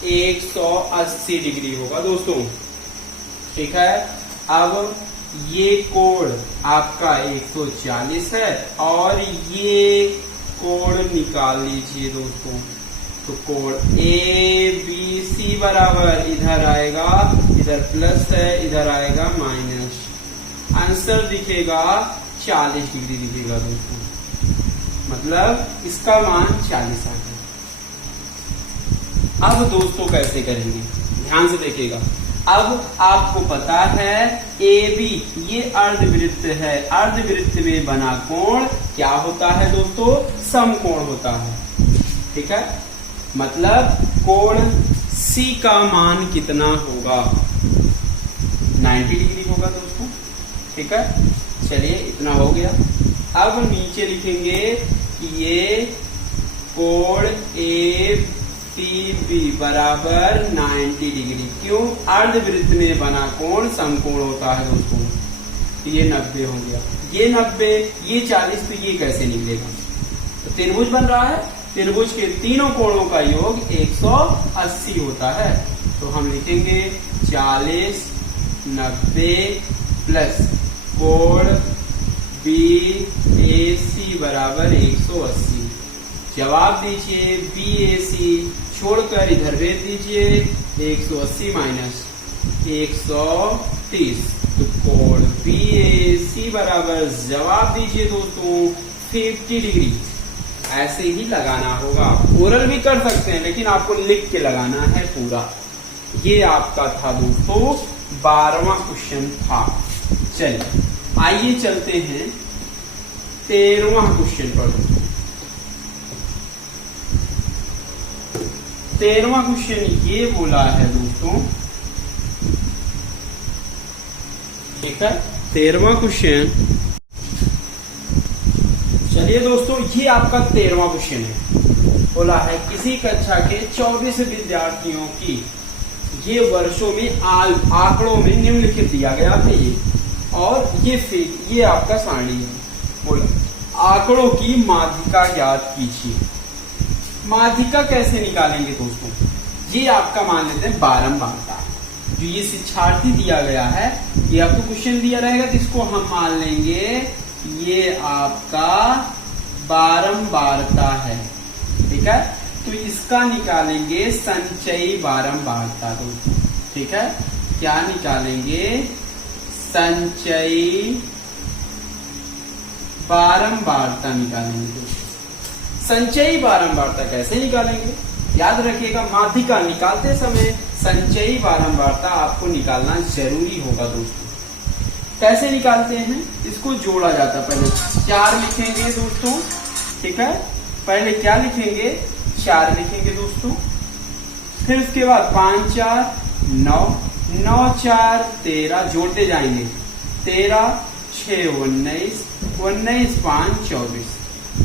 180 डिग्री होगा दोस्तों, ठीक है। अब ये कोण आपका 140 है और ये कोण निकाल लीजिए दोस्तों। तो कोण ABC बराबर इधर आएगा, इधर प्लस है, इधर आएगा माइनस, आंसर दिखेगा 40 डिग्री दिखेगा दोस्तों, मतलब इसका मान 40 आ गया। अब दोस्तों कैसे करेंगे, ध्यान से देखिएगा। अब आपको पता है AB ये अर्धवृत्त है, अर्धवृत्त में बना कोण क्या होता है दोस्तों, समकोण होता है, ठीक है। मतलब कोण C का मान कितना होगा, 90 डिग्री होगा दोस्तों, ठीक है। चलिए इतना हो गया। अब नीचे लिखेंगे कि ये कोण ACB बराबर 90 डिग्री, क्यों, अर्धवृत्त में बना कोण समकोण होता है दोस्तों। ये 90 हो गया, ये 90, ये 40, तो ये कैसे निकलेगा, तो त्रिभुज बन रहा है, त्रिभुज के तीनों कोणों का योग 180 होता है। तो हम लिखेंगे 40 90 प्लस कोण BAC बराबर 180। जवाब दीजिए BAC छोड़कर इधर भेज दीजिए, 180 माइनस 130, तो कोण BAC बराबर जवाब दीजिए दोस्तों 50 डिग्री। ऐसे ही लगाना होगा, ओरल भी कर सकते हैं लेकिन आपको लिख के लगाना है पूरा। ये आपका था दोस्तों 12वां क्वेश्चन था। चलिए आइए चलते हैं 13वां क्वेश्चन पर। 13वां क्वेश्चन ये बोला है दोस्तों, ठीक है। 13वां क्वेश्चन, चलिए दोस्तों ये आपका 13वां क्वेश्चन है। बोला है किसी कक्षा के 24 विद्यार्थियों की, ये वर्षों में आंकड़ों में निम्नलिखित दिया गया था ये, और ये आपका सारणी है। बोला आंकड़ों की माध्यिका ज्ञात कीजिए। माध्यिका कैसे निकालेंगे दोस्तों, ये आपका मान लेते हैं बारंबारता। जो ये शिक्षार्थी दिया गया है, ये आपको क्वेश्चन दिया रहेगा, तो इसको हम मान लेंगे ये आपका बारंबारता है, ठीक है। तो इसका निकालेंगे संचयी बारंबारता दोस्तों, ठीक है। क्या निकालेंगे, संचयी बारंबारता निकालेंगे दोस्तों। संचयी बारंबारता कैसे निकालेंगे, याद रखिएगा माध्यिका निकालते समय संचयी बारंबारता आपको निकालना जरूरी होगा दोस्तों। कैसे निकालते हैं, इसको जोड़ा जाता है। पहले 4 लिखेंगे दोस्तों, ठीक है। पहले क्या लिखेंगे, 4 लिखेंगे दोस्तों। फिर उसके बाद 5 4 9, 9 4 13, जोड़ते जाएंगे। 13 6 19, 19 5 24।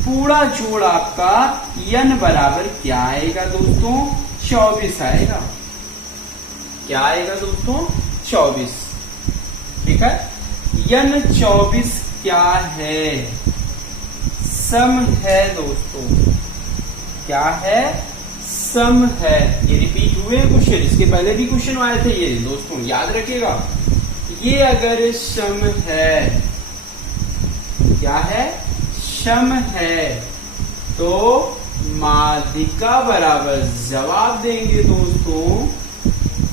पूरा जोड़ आपका n बराबर क्या आएगा दोस्तों, 24 आएगा। क्या आएगा दोस्तों, 24, ठीक है। n 24 क्या है, सम है दोस्तों। क्या है, सम है। ये रिपीट हुए क्वेश्चन, इसके पहले भी क्वेश्चन आए थे ये दोस्तों, याद रखिएगा। ये अगर सम है, क्या है, सम है, तो माध्यिका बराबर जवाब देंगे दोस्तों।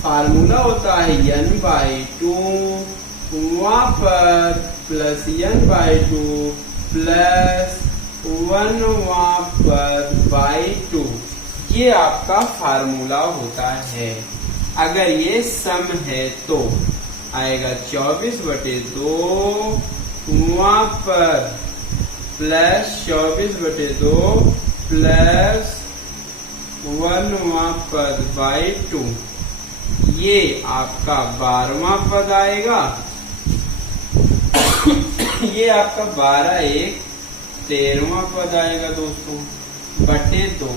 फार्मूला होता है n/2 वहां पर प्लस n/2 प्लस 1 वहां पर /2। ये आपका फार्मूला होता है। अगर ये सम है तो आएगा 24/2 वहां पर प्लस 24/2 प्लस 1 वहां पर /2। ये आपका 12वां पद आएगा। ये आपका 12 1 13वां पद आएगा दोस्तों, बटे 2।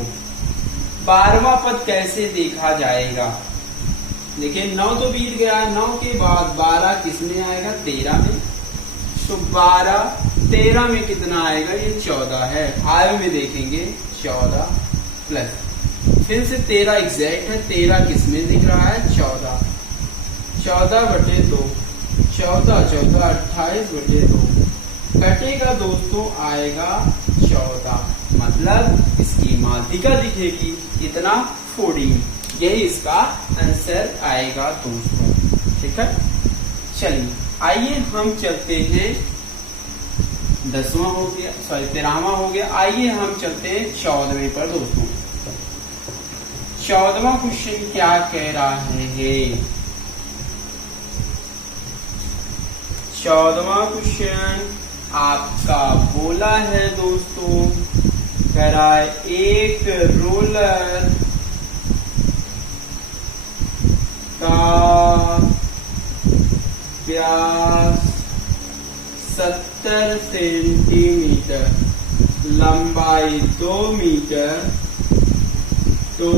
12वां पद कैसे देखा जाएगा? देखिए 9 तो बीत गया, 9 के बाद 12 किसमें आएगा? 13 में। तो 12 13 में कितना आएगा? ये 14 है। आय में देखेंगे 14 प्लस फिर से 13 एग्जैक्ट है। 13 किसमें दिख रहा है? 14। 14/2 14 14 28/2 कटेगा दोस्तों, आएगा 14। मतलब इसकी माध्यिका दिखेगी कितना? 14। यही इसका आंसर आएगा दोस्तों। ठीक है, चलिए आइए हम चलते हैं 10वां हो गया, सॉरी 13वां हो गया। आइए हम चलते हैं 14वें पर दोस्तों। 14वां क्वेश्चन क्या कह रहा है? 14वां क्वेश्चन आपका बोला है दोस्तों, कह रहा है एक रोलर का व्यास 70 सेंटीमीटर, लंबाई 2 मीटर, तो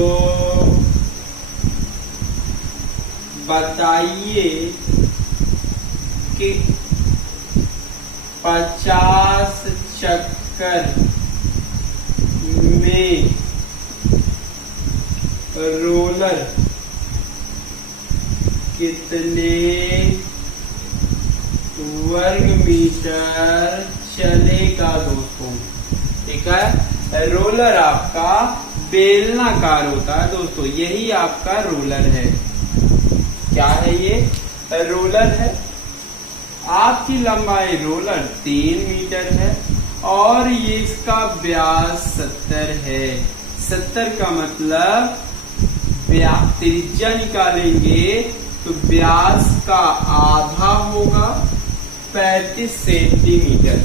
बताइए कि 50 चक्कर में रोलर कितने वर्ग मीटर चलेगा दोस्तों? ठीक है, रोलर आपका बेलनाकार होता है दोस्तों। यही आपका रोलर है। क्या है ये? रोलर है। आपकी लंबाई रोलर 3 मीटर है और ये इसका व्यास 70 है। 70 का मतलब त्रिज्या निकालेंगे तो व्यास का आधा होगा 35 सेंटीमीटर।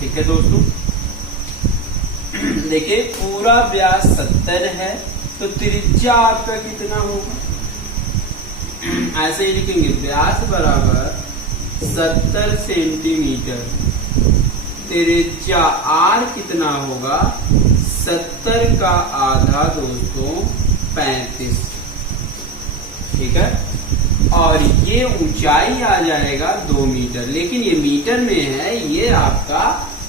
ठीक है दोस्तों, देखिए पूरा व्यास 70 है तो त्रिज्या आपका कितना होगा? ऐसे ही लिखेंगे, व्यास बराबर 70 सेंटीमीटर, त्रिज्या आर कितना होगा? 70 का आधा दोस्तों 35। ठीक है, और ये ऊंचाई आ जाएगा 2 मीटर, लेकिन ये मीटर में है, ये आपका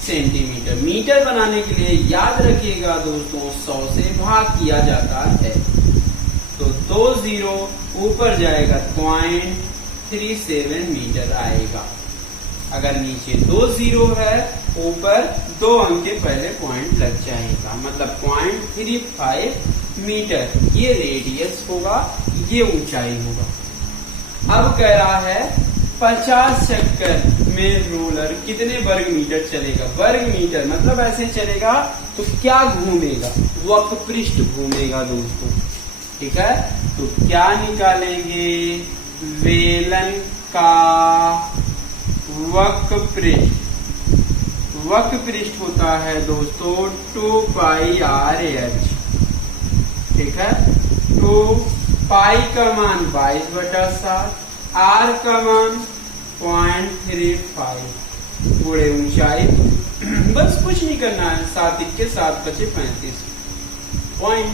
सेंटीमीटर। मीटर बनाने के लिए याद रखिएगा दोस्तों 100 से भाग किया जाता है, तो 2 0 ऊपर जाएगा 0.37 मीटर आएगा। अगर नीचे 2 0 है, ऊपर 2 अंक के पहले पॉइंट लग जाएगा, मतलब 0.35 मीटर ये रेडियस होगा, ये ऊंचाई होगा। अब कह रहा है 50 चक्कर में रोलर कितने वर्ग मीटर चलेगा? वर्ग मीटर मतलब ऐसे चलेगा तो क्या घूमेगा? वक्र पृष्ठ घूमेगा दोस्तों। ठीक है, तो क्या निकालेंगे? वेलन का वक्र पृष्ठ। वक्र पृष्ठ होता है दोस्तों 2πRH। ठीक है, तो पाई का मान 22/7, आर का मान 0.35 गुणे ऊंचाई। बस कुछ नहीं करना है, 7 × 7 = 35 पॉइंट।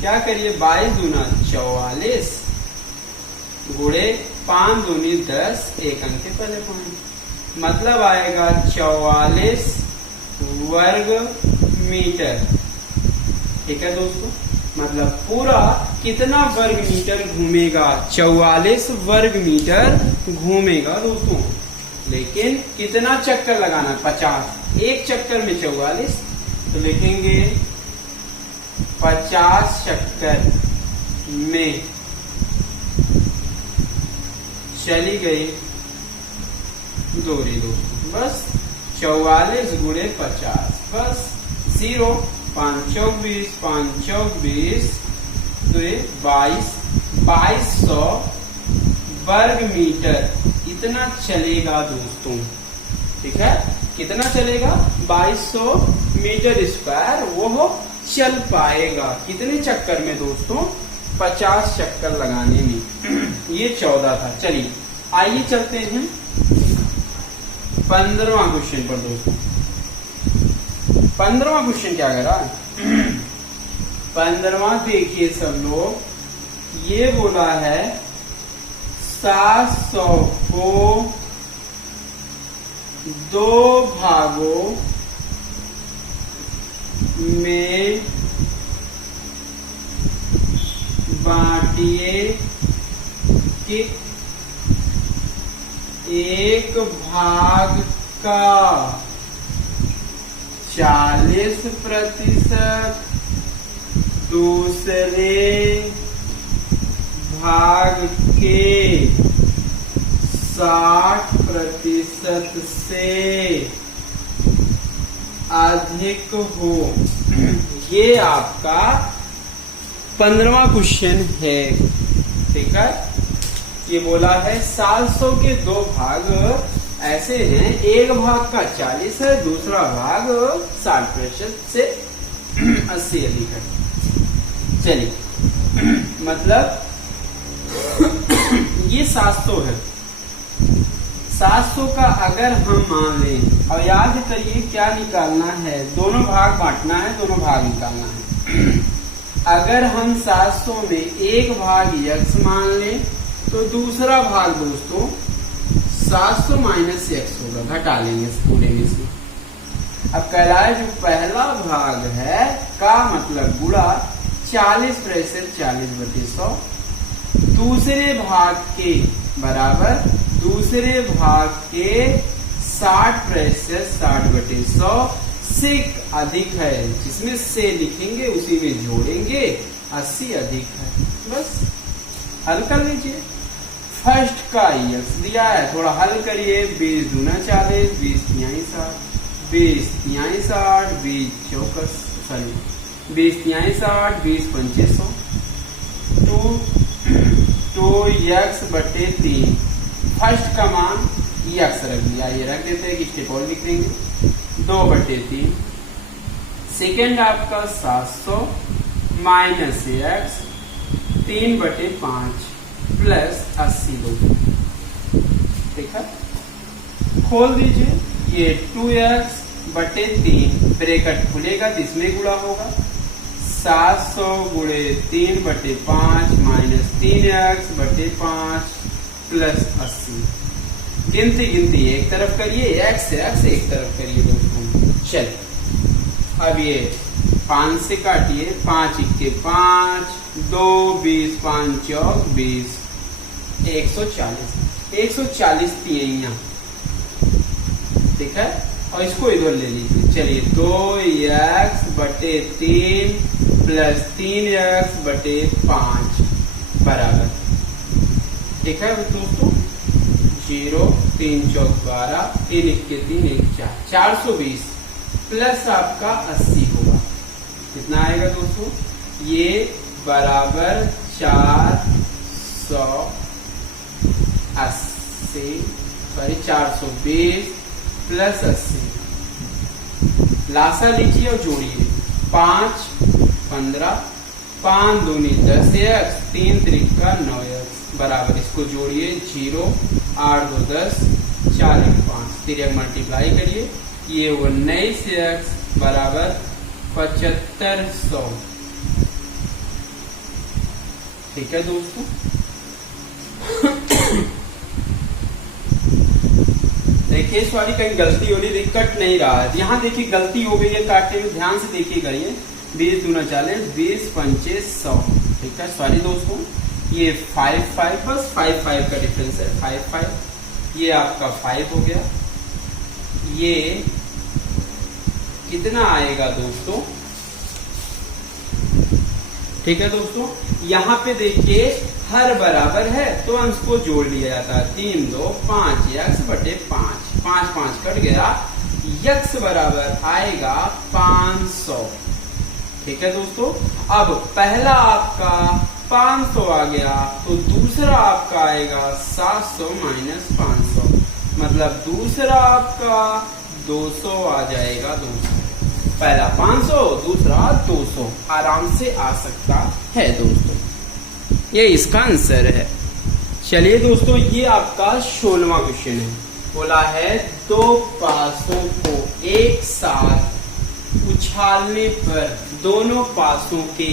क्या करिए? 22 दूना 44 गुणे 5 दूनी 10, 1 अंक के पहले पॉइंट, मतलब आएगा 44 वर्ग मीटर। ठीक है दोस्तों, मतलब पूरा कितना वर्ग मीटर घूमेगा? 44 वर्ग मीटर घूमेगा दोस्तों। लेकिन कितना चक्कर लगाना? 50। एक चक्कर में 44, तो लिखेंगे 50 चक्कर में चली गई दूरी दोस्तों। बस 44 गुणे 50, बस 0। 5 चौक 20, 5 चौक 20, तो ये 2200 वर्ग मीटर इतना चलेगा दोस्तों। ठीक है, कितना चलेगा? 2200 मीटर स्क्वायर वो चल पाएगा। कितने चक्कर में दोस्तों? 50 चक्कर लगाने में। ये 14 था। चलिए आइए चलते हैं 15वां क्वेश्चन पर दोस्तों। 15वां क्वेश्चन क्या करा? 15वां देखिए सब लोग, ये बोला है 700 को 2 भागों में बांटिए कि एक भाग का 40%, दूसरे भाग के 60% से अधिक हो। ये आपका 15वां क्वेश्चन है। ठीक है, ये बोला है 700 के 2 भाग ऐसे हैं, एक भाग का 40 है, दूसरा भाग 60% से 80 अधिक है। चलिए मतलब ये 700 है। 700 का अगर हम मान लें, और याद करिए क्या निकालना है? दोनों भाग बांटना है, दोनों भाग निकालना है। अगर हम 700 में एक भाग x मान लें, तो दूसरा भाग दोस्तों 700 माइनस x होगा, घटा लेंगे पूरे में से। अब कहलाए जो पहला भाग है का मतलब गुणा 40% 40/100, दूसरे भाग के बराबर दूसरे भाग के 60% 60/100 से अधिक है। जिसमें से लिखेंगे उसी में जोड़ेंगे, 80 अधिक है। बस हल कर लीजिए। फर्स्ट का x दिया है, थोड़ा हल करिए। 20 दूना 40, 20 तिहाई 60, 20 तिहाई 60, 20 चौकस, सॉरी 20 तिहाई 60, 20 पंचे 100, 2x/3। फर्स्ट का मान x रख दिया, ये रख देते हैं कि स्टेप और लिख देंगे 2/3। सेकेंड आपका 700 माइनस x 3/5 प्लस 80 लोग। ठीक है, खोल दीजिए। ये 2x/3 ब्रैकेट खुलेगा तो इसमें गुणा होगा। 700 गुणे 3/5 माइनस 3x/5 प्लस 80। गिनती गिनती एक तरफ करिए, x एक तरफ करिए दोस्तों। चलिए अब ये 5 से काटिए, 5 × 5 2, 20 5 चौक 20, 140 तिहाइयां। ठीक है, और इसको इधर ले लीजिए। चलिए 2x/3 प्लस 3x/5 बराबर। ठीक है दोस्तों, 0 3 चौक 12, 3 × 3 1 4, 420 प्लस आपका 80 होगा। कितना आएगा दोस्तों? ये बराबर 420 प्लस 80। लासा लीजिए और जोड़िए। 5 15, 5 दूनी 10x, 3 त्रिका 9x बराबर। इसको जोड़िए 0 8 2 10, 4 1 5, तिरक मल्टीप्लाई करिए। ये 19x बराबर 7500। ठीक है दोस्तों, देखिए सॉरी कहीं गलती हो रही, कट नहीं रहा है। यहाँ देखिए गलती हो गई है काटने में, ध्यान से देखिएगा। ये 20 दूना 40, 20 पंचे 100। ठीक है, सॉरी दोस्तों, ये 5 बस 5 का डिफरेंस है, 5 ये आपका 5 हो गया। ये कितना आएगा दोस्तों? ठीक है दोस्तों, यहाँ पे देखिए हर बराबर है तो अंश को जोड़ लिया जाता है। 3 2 5 यक्स बटे 5, 5 कट गया, यक्स बराबर आएगा 500। ठीक है दोस्तों, अब पहला आपका 500 आ गया तो दूसरा आपका आएगा 700 माइनस 500, मतलब दूसरा आपका 200 आ जाएगा दोस्तों। पहला 500, दूसरा 200, आराम से आ सकता है दोस्तों। ये इसका आंसर है। चलिए दोस्तों, ये आपका 16वां क्वेश्चन है। बोला है 2 पासों को एक साथ उछालने पर दोनों पासों के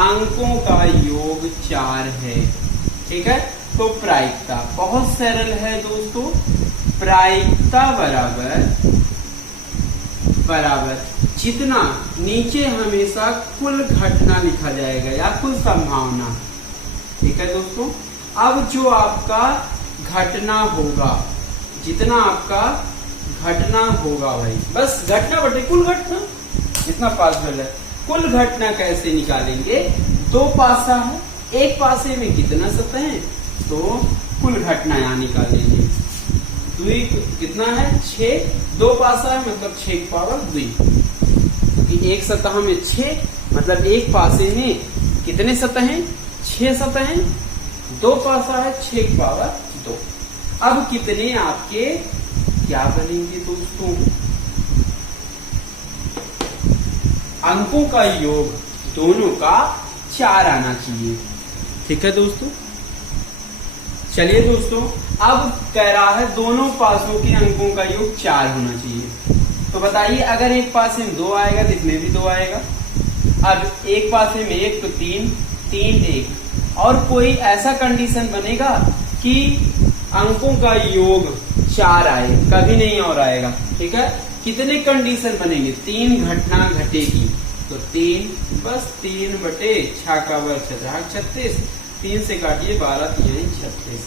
अंकों का योग 4 है। ठीक है, तो प्रायिकता बहुत सरल है दोस्तों। प्रायिकता बराबर जितना नीचे हमेशा कुल घटना लिखा जाएगा या कुल संभावना। ठीक है दोस्तों, अब जो आपका घटना होगा, जितना आपका घटना होगा भाई, बस घटना बटे कुल घटना इतना पॉसिबल है। कुल घटना कैसे निकालेंगे? 2 पासा है, एक पासे में कितना सतह है, तो कुल घटना यहाँ निकालेंगे। 2 कितना है? 6, 2 पासा है मतलब 6 की पावर 2। एक सतह में 6 मतलब एक पासे में कितने सतह हैं? 6 सतह हैं। 2 पासा है 6 की पावर 2। अब कितने आपके क्या बनेंगे दोस्तों? अंकों का योग दोनों का 4 आना चाहिए। ठीक है दोस्तों, चलिए दोस्तों, अब कह रहा है दोनों पासों के अंकों का योग 4 होना चाहिए। तो बताइए, अगर एक पासे में 2 आएगा तो इसमें भी 2 आएगा। अब एक पासे में 1 तो 3, 3 1, और कोई ऐसा कंडीशन बनेगा कि अंकों का योग 4 आए, कभी नहीं और आएगा। ठीक है, कितने कंडीशन बनेंगे? 3 घटना घटेगी तो 3 बस 3 बटे 6 का वर्ग 36, 3 से काटिए 12 3 36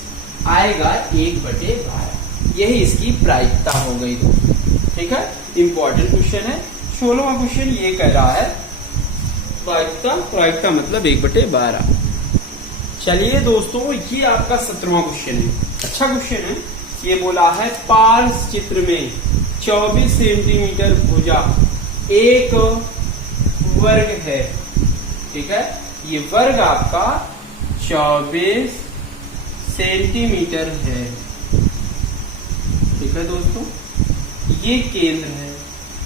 आएगा 1 बटे 12। यही इसकी प्रायिकता हो गई दोस्तों। ठीक है, इंपॉर्टेंट क्वेश्चन है। 16वां क्वेश्चन ये कह रहा है प्रायिकता मतलब 1 बटे 12। चलिए दोस्तों, ये आपका 17वां क्वेश्चन है। अच्छा क्वेश्चन है। ये बोला है पार्श्व चित्र में 24 सेंटीमीटर भुजा एक वर्ग है। ठीक है, ये वर्ग आपका 24 सेंटीमीटर है। ठीक है दोस्तों, ये केंद्र है।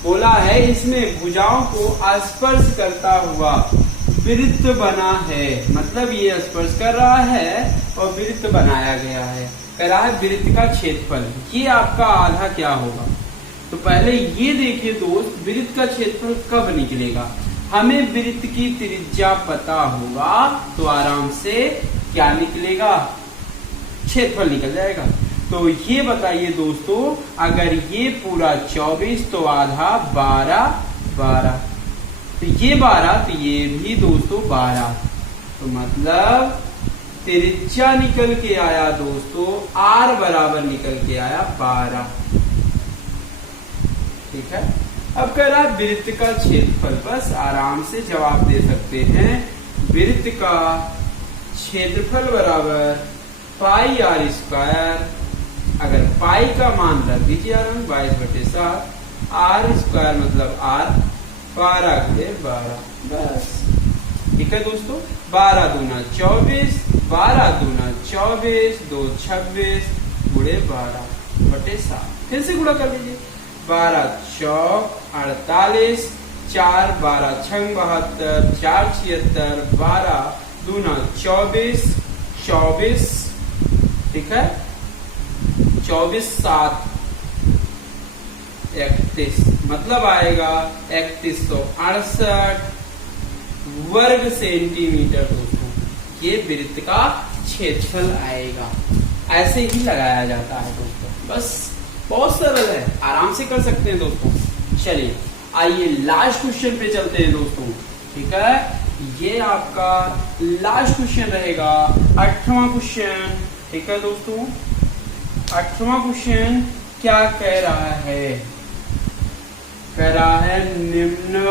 बोला है इसमें भुजाओं को स्पर्श करता हुआ वृत्त बना है, मतलब ये स्पर्श कर रहा है और वृत्त बनाया गया है। कह रहा है वृत्त का क्षेत्रफल, ये आपका आधा क्या होगा? तो पहले ये देखिए दोस्त, वृत्त का क्षेत्रफल कब निकलेगा? हमें वृत्त की त्रिज्या पता होगा तो आराम से क्या निकलेगा? क्षेत्रफल निकल जाएगा। तो ये बताइए दोस्तों, अगर ये पूरा 24 तो आधा 12, तो ये 12 तो ये भी दोस्तों 12, तो मतलब त्रिज्या निकल के आया दोस्तों, R बराबर निकल के आया 12। ठीक है, अब कह रहा वृत्त का क्षेत्रफल, बस आराम से जवाब दे सकते हैं। वृत्त का क्षेत्रफल बराबर पाई r²। अगर पाई का मान रख दीजिए 22/7, r² मतलब r, 12 × 12 बस। ठीक है दोस्तों, 12 दूना 24, 12 दूना 24, 2 26 गुणे 12/7। फिर से गुणा कर लीजिए, 12 चौक 48, 4 12 छंग 72, 4 76, 12 दूना 24, 24। ठीक है, 24 7 31 मतलब आएगा 3168 वर्ग सेंटीमीटर दोस्तों। ये वृत्त का क्षेत्रफल आएगा। ऐसे ही लगाया जाता है दोस्तों, बस बहुत सरल है, आराम से कर सकते हैं दोस्तों। चलिए आइए लास्ट क्वेश्चन पे चलते हैं दोस्तों। ठीक है। ये आपका लास्ट क्वेश्चन रहेगा, 8वां क्वेश्चन। ठीक है दोस्तों, 8वां क्वेश्चन क्या कह रहा है? कह रहा है निम्न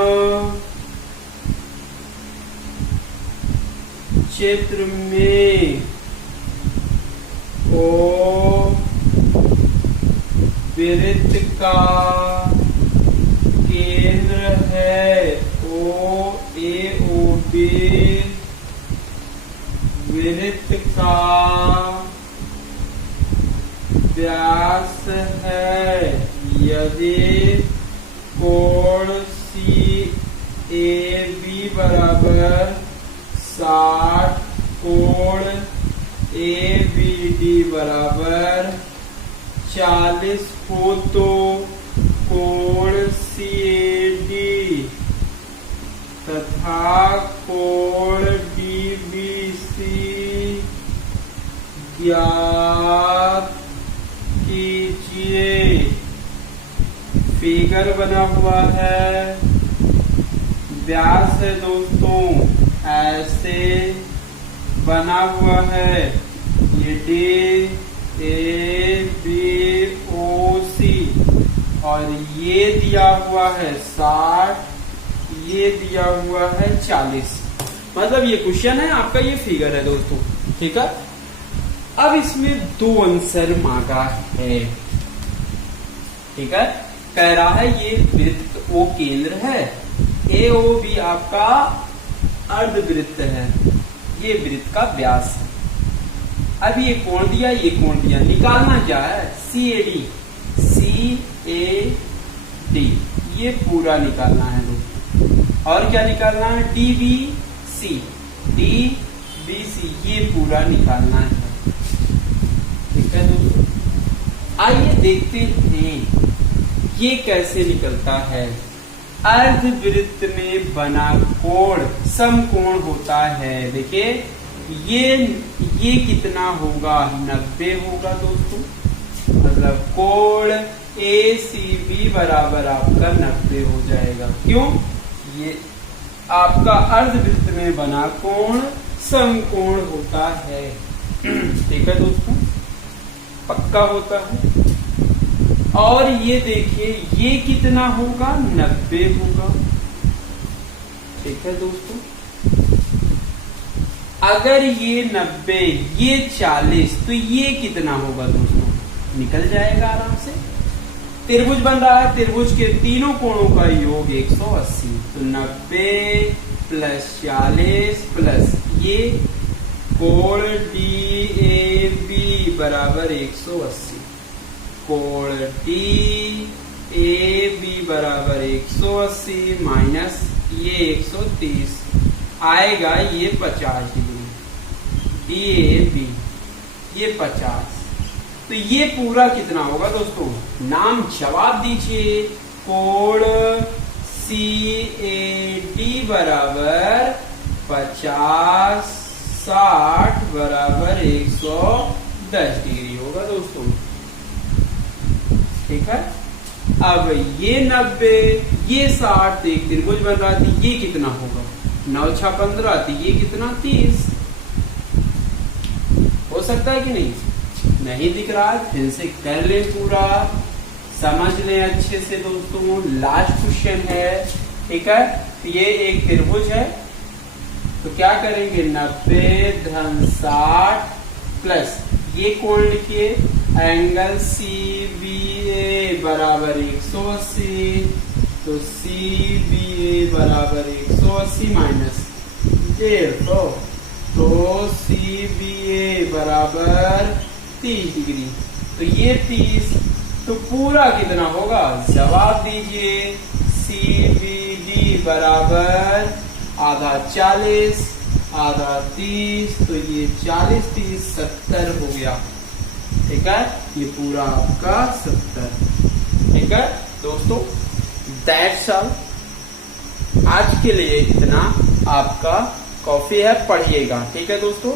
चित्र में ओ वृत्त का केंद्र है, ओ ए ओ बी वृत्त का व्यास है, यदि कोण सी ए बी बराबर 60, कोण ए बी डी बराबर 40 हो तो कोण सी ए डी तथा कोण डी बी सी ज्ञात कीजिए। फिगर बना हुआ है, व्यास है दोस्तों, ऐसे बना हुआ है, ये डी ए बी ओ सी, और ये दिया हुआ है 60, ये दिया हुआ है 40। मतलब ये क्वेश्चन है आपका, ये फिगर है दोस्तों। ठीक है, अब इसमें 2 आंसर मांगा है। ठीक है, कह रहा है ये वृत्त ओ केंद्र है, ए ओ बी आपका अर्धवृत्त है, ये वृत्त का व्यास है। अब ये कोण दिया, ये कोण दिया, निकालना क्या है? सी A D, C A D, ये पूरा निकालना है दोस्तों। और क्या निकालना है? D B C, D B C, ये पूरा निकालना है। ठीक है दोस्तों, आइए देखते हैं ये कैसे निकलता है। अर्धवृत्त में बना कोण समकोण होता है। देखिए ये कितना होगा? 90 होगा दोस्तों। मतलब कोण ए सी बी बराबर आपका 90 हो जाएगा। क्यों? ये आपका अर्धवृत्त में बना कोण समकोण होता है। ठीक है दोस्तों, पक्का होता है। और ये देखिए ये कितना होगा? 90 होगा। ठीक है दोस्तों, अगर ये 90, ये 40, तो ये कितना होगा दोस्तों? निकल जाएगा आराम से। त्रिभुज बन रहा है, त्रिभुज के तीनों कोणों का योग 180, तो 90 प्लस 40 प्लस ये कोण डी ए बी बराबर 180, कोण डी ए बी बराबर 180 माइनस ये 130 आएगा, ये 50 डिग्री, डी ए बी ये 50। तो ये पूरा कितना होगा दोस्तों? नाम जवाब दीजिए। कोण सी ए डी बराबर 50 60 बराबर 110 डिग्री होगा दोस्तों। ठीक है, अब ये 90 ये 60, एक त्रिभुज बन रहा था, ये कितना होगा? 9 6 15, तो ये कितना? 30 हो सकता है कि नहीं? नहीं दिख रहा है, फिर से कर ले, पूरा समझ ले अच्छे से दोस्तों। लास्ट क्वेश्चन है। ठीक है, तो ये एक त्रिभुज है, तो क्या करेंगे? 90 धन 60 प्लस ये कोण लिखिए, एंगल सी बी ए बराबर 180, तो सी बी ए बराबर 180 माइनस 150, तो सी बी ए बराबर 30 डिग्री, तो ये 30, तो पूरा कितना होगा? जवाब दीजिए। सी बी डी बराबर आधा 40 आधा 30, तो ये 40 30 70 हो गया। ठीक है, ये पूरा आपका 70। ठीक है दोस्तों, दैट्स ऑल। आज के लिए इतना। आपका कॉफी है, पढ़िएगा। ठीक है दोस्तों।